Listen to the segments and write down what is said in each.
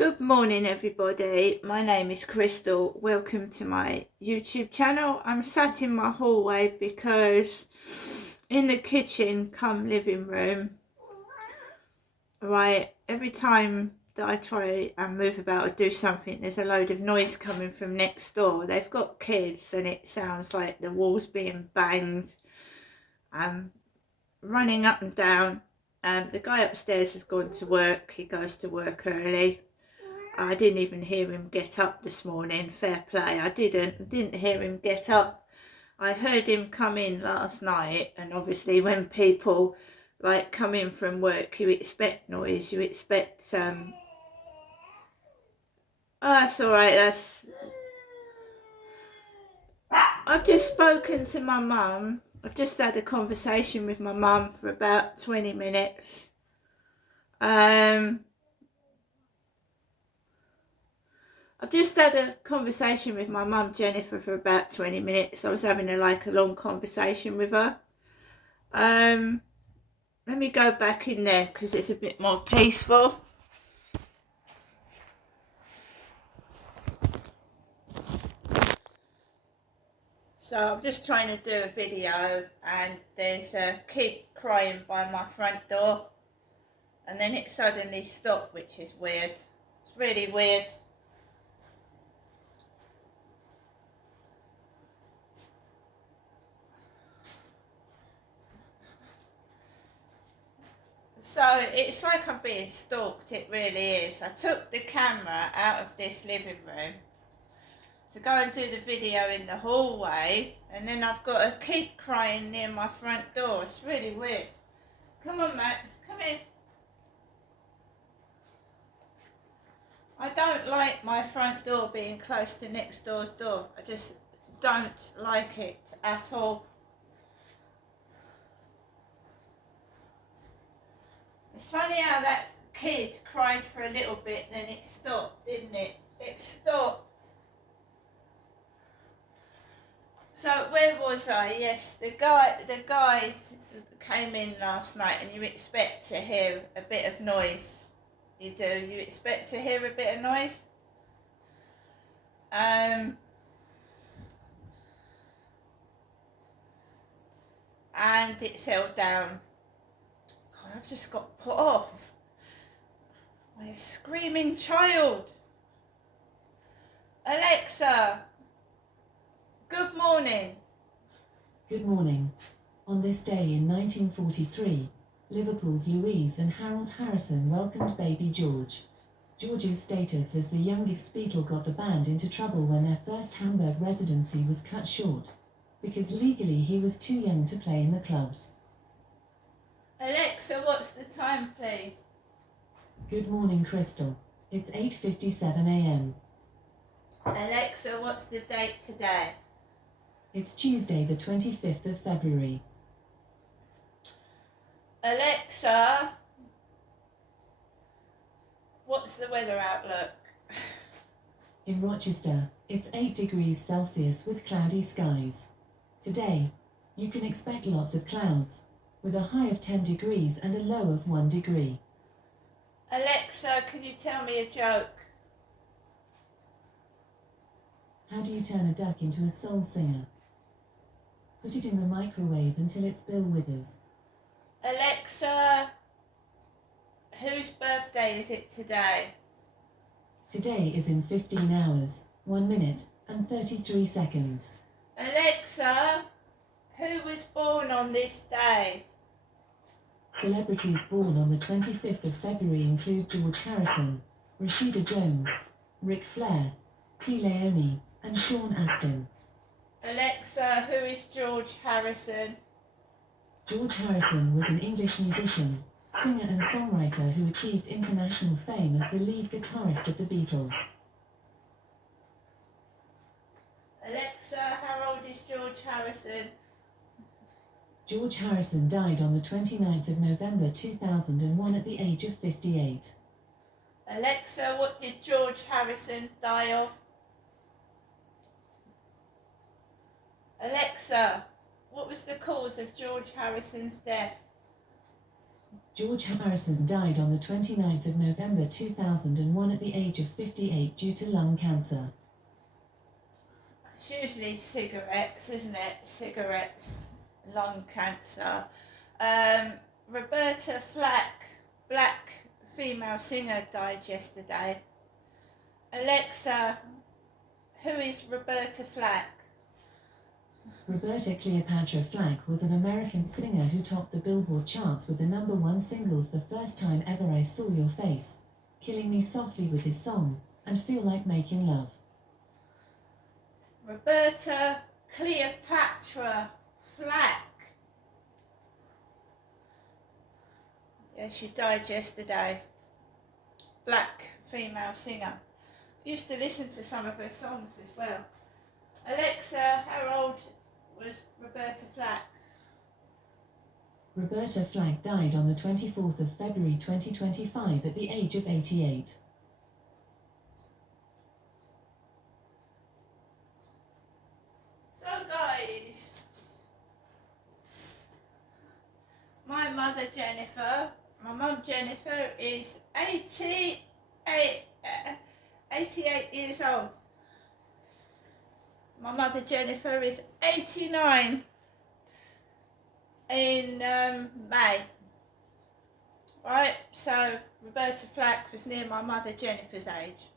Good morning everybody, my name is Crystal. Welcome to my YouTube channel. I'm sat in my hallway because in the kitchen come living room, right, every time that I try and move about or do something, there's a load of noise coming from next door. They've got kids and it sounds like the walls being banged, running up and down. The guy upstairs has gone to work. He goes to work early. I didn't even hear him get up this morning, fair play. I didn't hear him get up. I heard him come in last night, and obviously when people like come in from work, you expect noise, you expect oh, that's all right. I've just spoken to my mum. I've just had a conversation with my mum for about 20 minutes. I've just had a conversation with my mum Jennifer for about 20 minutes. I was having a long conversation with her. Let me go back in there because it's a bit more peaceful. So I'm just trying to do a video and there's a kid crying by my front door and then it suddenly stopped, which is weird. It's really weird. So it's like I'm being stalked, it really is. I took the camera out of this living room to go and do the video in the hallway, and then I've got a kid crying near my front door. It's really weird. Come on, Max, come in. I don't like my front door being close to next door's door. I just don't like it at all. It's funny how that kid cried for a little bit, then it stopped, didn't it? It stopped. So where was I? Yes, the guy came in last night, and you expect to hear a bit of noise. You do. You expect to hear a bit of noise. And it settled down. God, I've just got put off by a screaming child. Alexa, good morning. Good morning. On this day in 1943, Liverpool's Louise and Harold Harrison welcomed baby George. George's status as the youngest Beatle got the band into trouble when their first Hamburg residency was cut short, because legally he was too young to play in the clubs. Alexa, what's the time, please? Good morning, Crystal. It's 8:57 a.m. Alexa, what's the date today? It's Tuesday, the 25th of February. Alexa, what's the weather outlook? In Rochester, it's 8 degrees Celsius with cloudy skies. Today, you can expect lots of clouds, with a high of 10 degrees and a low of 1 degree. Alexa, can you tell me a joke? How do you turn a duck into a soul singer? Put it in the microwave until its bill withers. Alexa, whose birthday is it today? Today is in 15 hours, 1 minute, and 33 seconds. Alexa, who was born on this day? Celebrities born on the 25th of February include George Harrison, Rashida Jones, Ric Flair, T. Leone, and Sean Astin. Alexa, who is George Harrison? George Harrison was an English musician, singer and songwriter who achieved international fame as the lead guitarist of the Beatles. Alexa, how old is George Harrison? George Harrison died on the 29th of November 2001 at the age of 58. Alexa, what did George Harrison die of? Alexa, what was the cause of George Harrison's death? George Harrison died on the 29th of November 2001 at the age of 58 due to lung cancer. It's usually cigarettes, isn't it? Cigarettes, lung cancer. Roberta Flack, black female singer, died yesterday. Alexa, who is Roberta Flack? Roberta Cleopatra Flack was an American singer who topped the Billboard charts with the #1 singles The First Time Ever I Saw Your Face, Killing Me Softly with his song, and Feel Like Making Love. Roberta Cleopatra Flack. Yeah, she died yesterday. Black female singer. Used to listen to some of her songs as well. Alexa, how old was Roberta Flack? Roberta Flack died on the 24th of February 2025 at the age of 88. So guys, my mother Jennifer, my mum Jennifer is 88 years old. My mother Jennifer is 89 in May. Right, so Roberta Flack was near my mother Jennifer's age.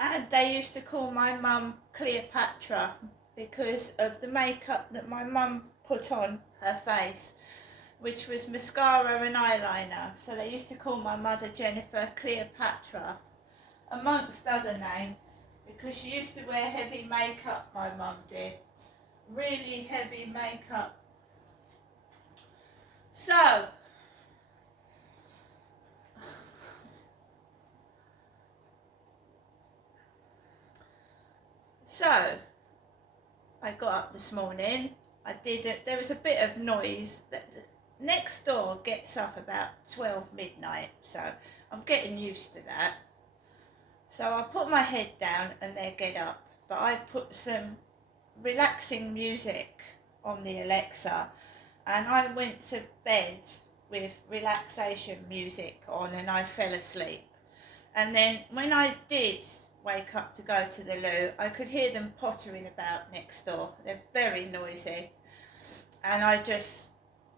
And they used to call my mum Cleopatra because of the makeup that my mum put on her face, which was mascara and eyeliner. So they used to call my mother Jennifer Cleopatra, amongst other names, because she used to wear heavy makeup, my mum did. Really heavy makeup. So, I got up this morning. There was a bit of noise. Next door gets up about 12 midnight, so I'm getting used to that. So I put my head down and they get up, but I put some relaxing music on the Alexa and I went to bed with relaxation music on and I fell asleep. And then when I did wake up to go to the loo, I could hear them pottering about next door. They're very noisy. And I just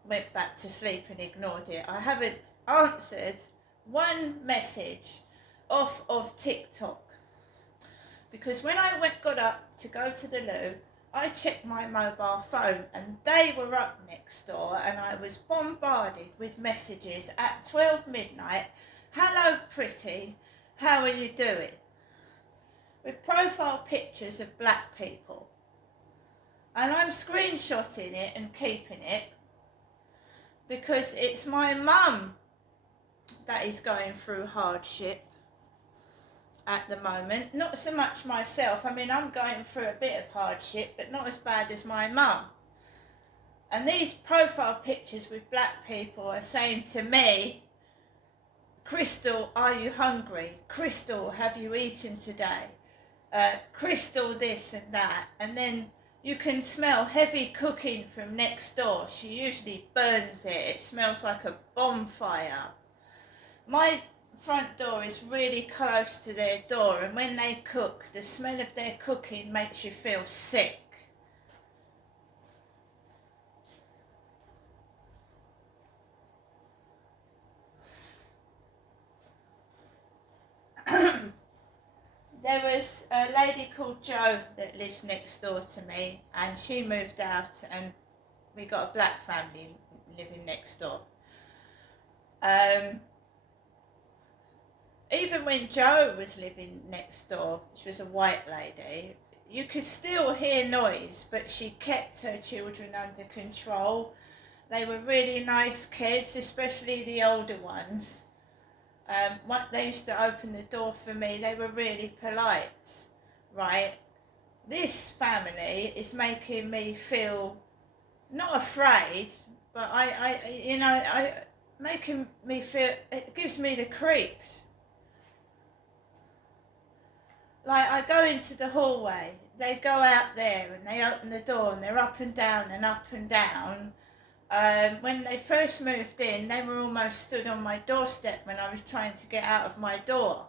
went back to sleep and ignored it. I haven't answered one message off of TikTok, because when I got up to go to the loo, I checked my mobile phone and they were up next door and I was bombarded with messages at 12 midnight. Hello pretty, how are you doing? With profile pictures of black people. And I'm screenshotting it and keeping it because it's my mum that is going through hardship at the moment. Not so much myself. I mean, I'm going through a bit of hardship, but not as bad as my mum. And these profile pictures with black people are saying to me, Crystal, are you hungry? Crystal, have you eaten today? Crystal this and that. And then you can smell heavy cooking from next door. She usually burns it. It smells like a bonfire. My front door is really close to their door, and when they cook, the smell of their cooking makes you feel sick. There was a lady called Jo that lives next door to me, and she moved out and we got a black family living next door. Even when Jo was living next door, she was a white lady, you could still hear noise, but she kept her children under control. They were really nice kids, especially the older ones. They used to open the door for me. They were really polite, right? This family is making me feel not afraid, but making me feel, it gives me the creeps. Like, I go into the hallway, they go out there and they open the door and they're up and down and up and down. When they first moved in, they were almost stood on my doorstep when I was trying to get out of my door.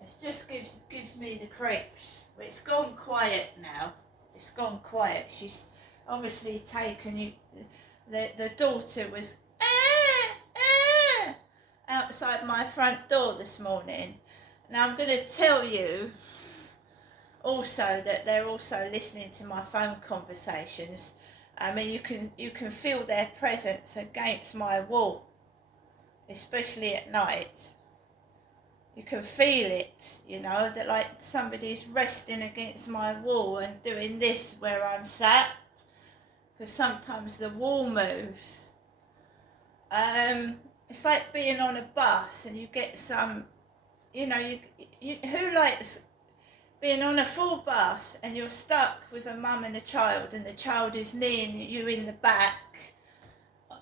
It just gives me the creeps. But it's gone quiet now. It's gone quiet. She's obviously taken you. The daughter was outside my front door this morning. Now I'm going to tell you also that they're also listening to my phone conversations. I mean, you can feel their presence against my wall, especially at night. You can feel it, you know, that like somebody's resting against my wall and doing this where I'm sat, because sometimes the wall moves. It's like being on a bus and you get some, you know, who likes being on a full bus and you're stuck with a mum and a child, and the child is kneeing you in the back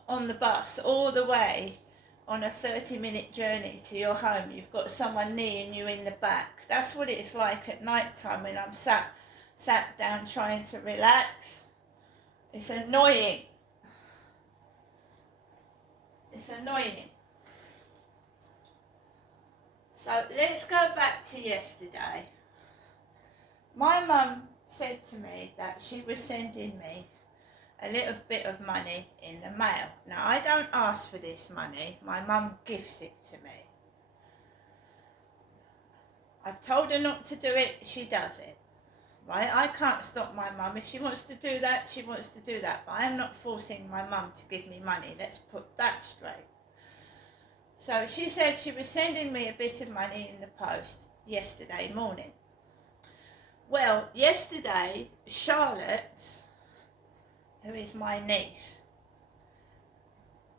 on the bus all the way on a 30-minute journey to your home. You've got someone kneeing you in the back. That's what it's like at night time when I'm sat down trying to relax. It's annoying. It's annoying. So let's go back to yesterday. My mum said to me that she was sending me a little bit of money in the mail. Now, I don't ask for this money. My mum gifts it to me. I've told her not to do it. She does it. Right? I can't stop my mum. If she wants to do that, she wants to do that. But I am not forcing my mum to give me money. Let's put that straight. So she said she was sending me a bit of money in the post yesterday morning. Well, yesterday, Charlotte, who is my niece,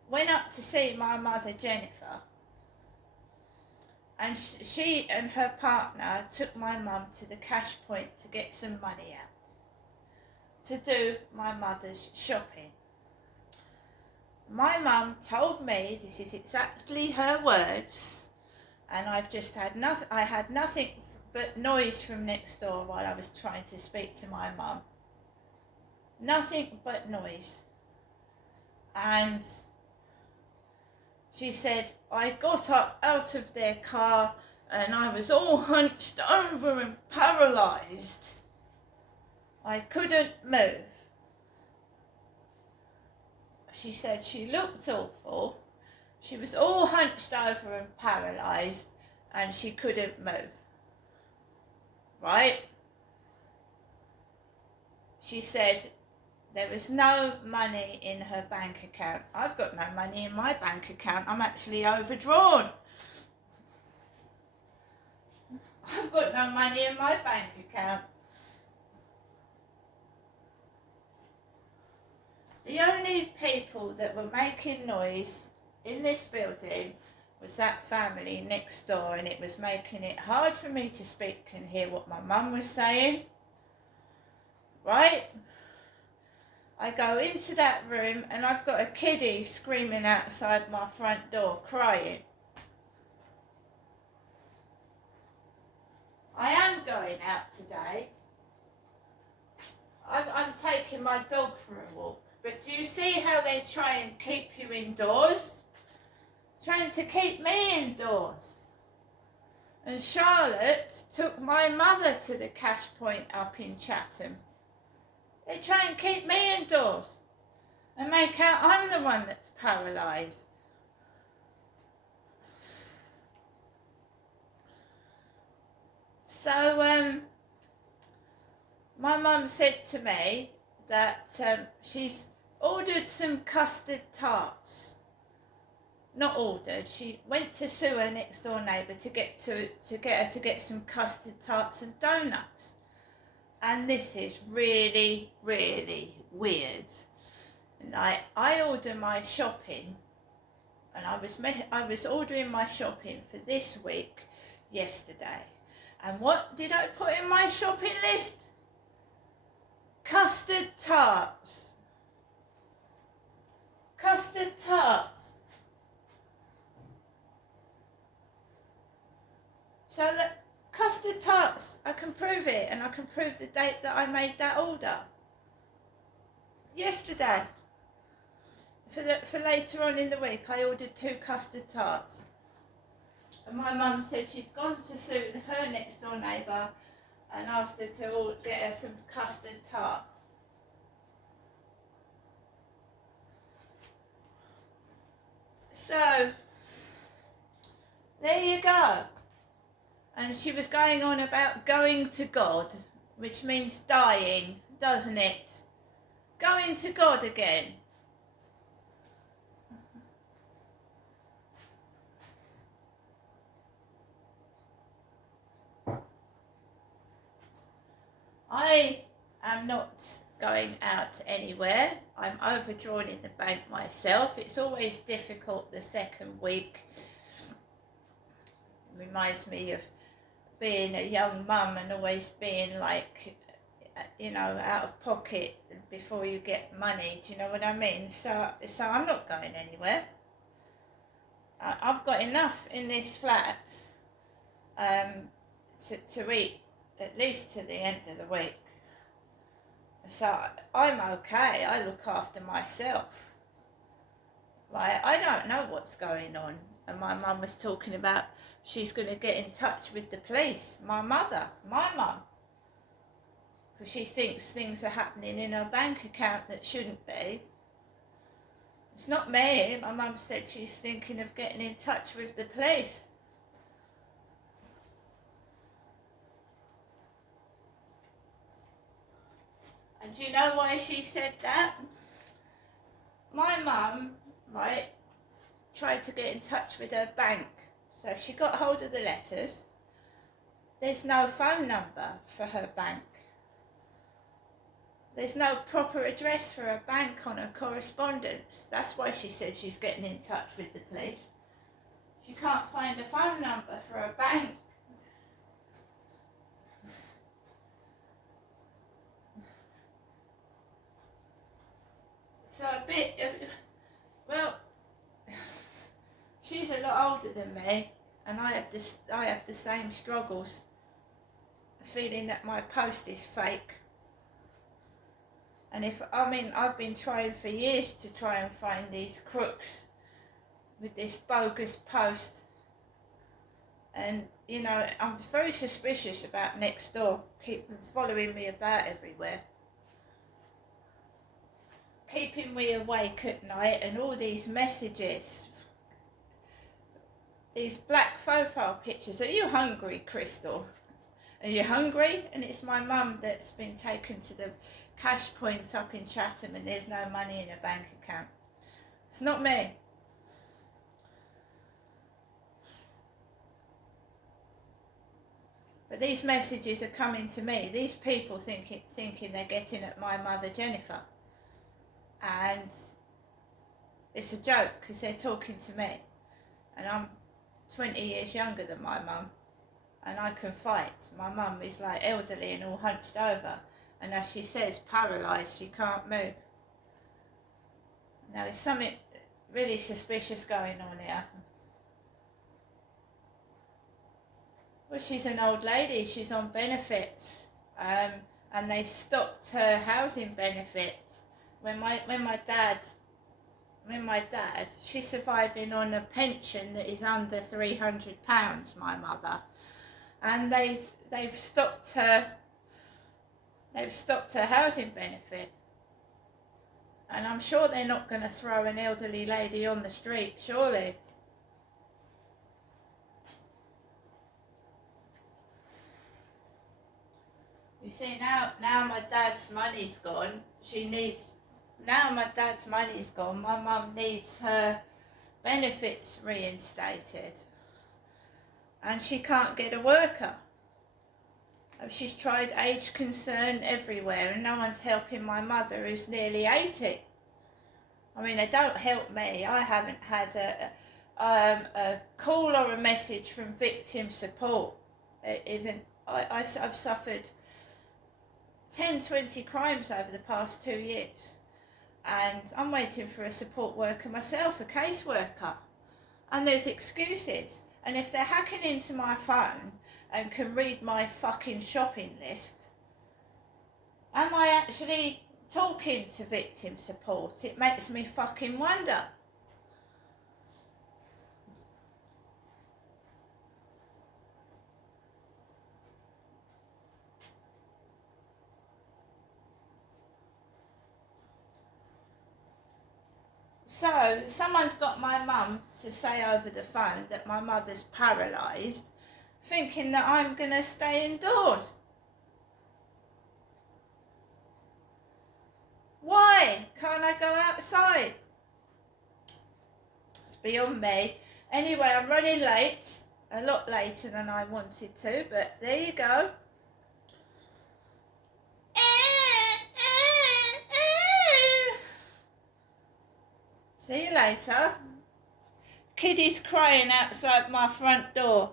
went up to see my mother Jennifer, and she and her partner took my mum to the cash point to get some money out to do my mother's shopping. My mum told me, this is exactly her words, and I've just had nothing. I had nothing but noise from next door while I was trying to speak to my mum. Nothing but noise. And she said, I got up out of their car and I was all hunched over and paralysed. I couldn't move. She said she looked awful. She was all hunched over and paralysed and she couldn't move. Right? She said there was no money in her bank account. I've got no money in my bank account. I'm actually overdrawn. I've got no money in my bank account. The only people that were making noise in this building was that family next door, and it was making it hard for me to speak and hear what my mum was saying. Right? I go into that room and I've got a kiddie screaming outside my front door, crying. I am going out today. I'm taking my dog for a walk. But do you see how they try and keep you indoors? Trying to keep me indoors. And Charlotte took my mother to the cash point up in Chatham. They try and keep me indoors and make out I'm the one that's paralysed. So my mum said to me that she's ordered some custard tarts. Not ordered. She went to sue her next door neighbour to get her to get some custard tarts and donuts. And this is really, really weird. And I order my shopping, and I was ordering my shopping for this week yesterday. And what did I put in my shopping list? Custard tarts. Custard tarts. So that custard custard tarts. I can prove it, and I can prove the date that I made that order. Yesterday. For later on in the week, I ordered 2 custard tarts. And my mum said she'd gone to see her next door neighbour and asked her to get her some custard tarts. So, there you go. And she was going on about going to God, which means dying, doesn't it? Going to God again. I am not going out anywhere. I'm overdrawn in the bank myself. It's always difficult the second week. It reminds me of being a young mum and always being like, you know, out of pocket before you get money. Do you know what I mean? So I'm not going anywhere. I've got enough in this flat to eat at least to the end of the week. So I'm okay. I look after myself. Right? I don't know what's going on. And my mum was talking about she's going to get in touch with the police. My mum. Because she thinks things are happening in her bank account that shouldn't be. It's not me. My mum said she's thinking of getting in touch with the police. And do you know why she said that? My mum, right, tried to get in touch with her bank. So she got hold of the letters. There's no phone number for her bank. There's no proper address for her bank on her correspondence. That's why she said she's getting in touch with the police. She can't find a phone number for her bank. So well, she's a lot older than me, and I have the same struggles, feeling that my post is fake. And I've been trying for years to try and find these crooks with this bogus post. And, you know, I'm very suspicious about Nextdoor, keep following me about everywhere. Keeping me awake at night, and all these messages, these black profile pictures. Are you hungry, Crystal? Are you hungry? And it's my mum that's been taken to the cash point up in Chatham and there's no money in her bank account. It's not me. But these messages are coming to me. These people thinking they're getting at my mother Jennifer. And it's a joke because they're talking to me. And I'm 20 years younger than my mum. And I can fight. My mum is like elderly and all hunched over. And as she says, paralysed, she can't move. Now there's something really suspicious going on here. Well, she's an old lady, she's on benefits. And they stopped her housing benefits. When my dad, she's surviving on a pension that is under £300, my mother. And they've stopped her housing benefit. And I'm sure they're not going to throw an elderly lady on the street, surely. You see, now my dad's money's gone. Now my dad's money's gone, my mum needs her benefits reinstated. And she can't get a worker. She's tried age concern everywhere and no one's helping my mother who's nearly 80. I mean, they don't help me. I haven't had a call or a message from victim support. I've suffered 10-20 crimes over the past 2 years. And I'm waiting for a support worker myself, a caseworker. And there's excuses. And if they're hacking into my phone and can read my fucking shopping list, am I actually talking to victim support? It makes me fucking wonder. So, someone's got my mum to say over the phone that my mother's paralysed, thinking that I'm going to stay indoors. Why can't I go outside? It's beyond me. Anyway, I'm running late, a lot later than I wanted to, but there you go. See you later. Kiddy's crying outside my front door.